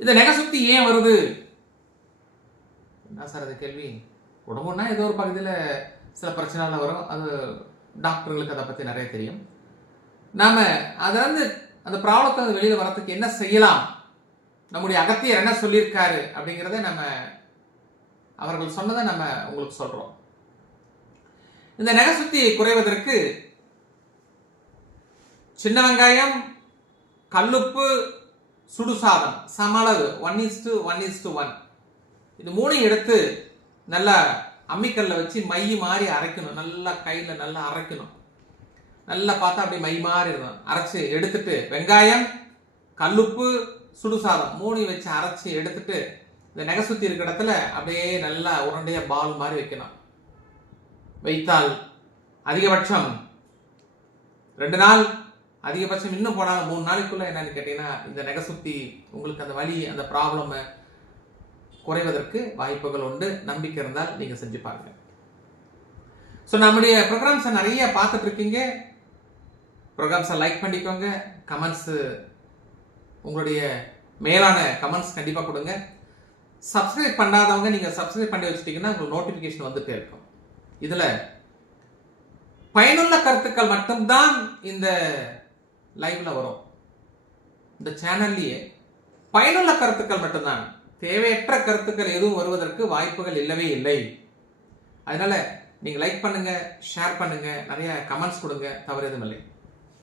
இந்த நெகை சுத்தி ஏன் வருது? என்ன சார் அது கேள்வி? உடம்புன்னா ஏதோ ஒரு பகுதியில் சில பிரச்சனைகள் வரும். அது டாக்டர்களுக்கு அதை பற்றி நிறைய தெரியும். நாம அதை அந்த ப்ராப்ளத்தை வெளியில் வரத்துக்கு என்ன செய்யலாம், நம்முடைய அகத்தியர் என்ன சொல்லியிருக்காரு அப்படிங்கிறத நம்ம அவர்கள் சொன்னதை நம்ம உங்களுக்கு சொல்றோம். இந்த நெகை சுத்தி குறைவதற்கு சின்ன வெங்காயம், கல்லுப்பு, சுடுசாதம் சமளவு 1:1:1 இது மூணையும் எடுத்து நல்லா அம்மிக்கல்ல வச்சு மை மாதிரி அரைக்கணும். நல்லா கையில் நல்லா அரைக்கணும். நல்லா பார்த்தா அப்படி மை மாதிரி இருக்கும். அரைச்சி எடுத்துட்டு வெங்காயம், கல்லுப்பு, சுடுசாதம் மூணையும் வச்சு அரைச்சி எடுத்துட்டு இந்த நெகை சுத்தி இருக்கிற இடத்துல அப்படியே நல்லா உருண்டையா பால் மாதிரி வைக்கணும். வைத்தால் அதிகபட்சம் 2 நாள், அதிகபட்சம் இன்னும் போனாலும் 3 நாளைக்குள்ள என்னன்னு கேட்டீங்கன்னா இந்த நெகை சுத்தி உங்களுக்கு அந்த வலி அந்த ப்ராப்ளம் குறைவதற்கு வாய்ப்புகள் உண்டு. நம்பிக்கை இருந்தால் நீங்க செஞ்சு பாருங்க. ஸோ நம்முடைய ப்ரோக்ராம்ஸை நிறைய பார்த்துட்டு இருக்கீங்க. ப்ரோக்ராம்ஸை லைக் பண்ணிக்கோங்க. கமெண்ட்ஸ் உங்களுடைய மேலான கமெண்ட்ஸ் கண்டிப்பாக கொடுங்க. சப்ஸ்கிரைப் பண்ணாதவங்க நீங்கள் சப்ஸ்கிரைப் பண்ணி வச்சுட்டீங்கன்னா உங்களுக்கு நோட்டிஃபிகேஷன் வந்துட்டே இருக்கும். இதில் பயனுள்ள கருத்துக்கள் மட்டும்தான் இந்த லைவ்ல வரும். இந்த சேனல்லையே பயனுள்ள கருத்துக்கள் மட்டும்தான், தேவையற்ற கருத்துக்கள் எதுவும் வருவதற்கு வாய்ப்புகள் இல்லவே இல்லை. அதனால நீங்க லைக் பண்ணுங்க, ஷேர் பண்ணுங்க, நிறைய கமெண்ட்ஸ் கொடுங்க, தவறு எதுவும் இல்லை.